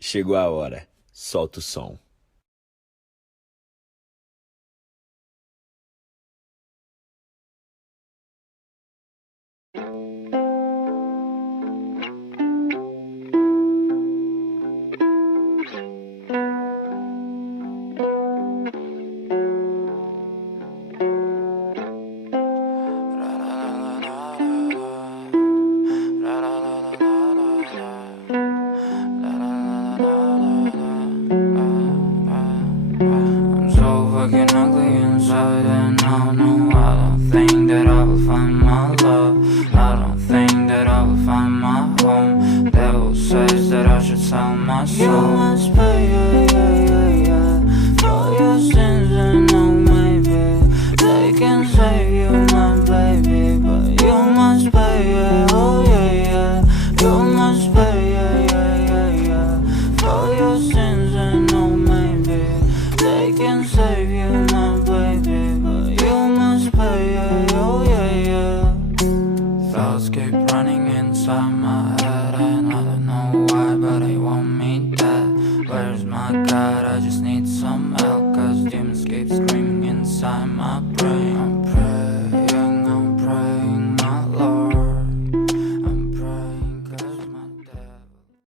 Chegou a hora. Solta o som. I'm so fucking ugly inside, and I don't think that I will find my love. I don't think that I will find my home. Devil says that I should sell my soul. You must pay, for your sins, and no, maybe they can save you, my baby, but you must pay, oh yeah. You must pay, for your sins, and no, maybe they can save you, my baby, but you must pay, oh yeah. Thoughts keep running inside my head, and I don't know why, but they want me dead. Where's my God? I just need some help, cause demons keep screaming inside my brain.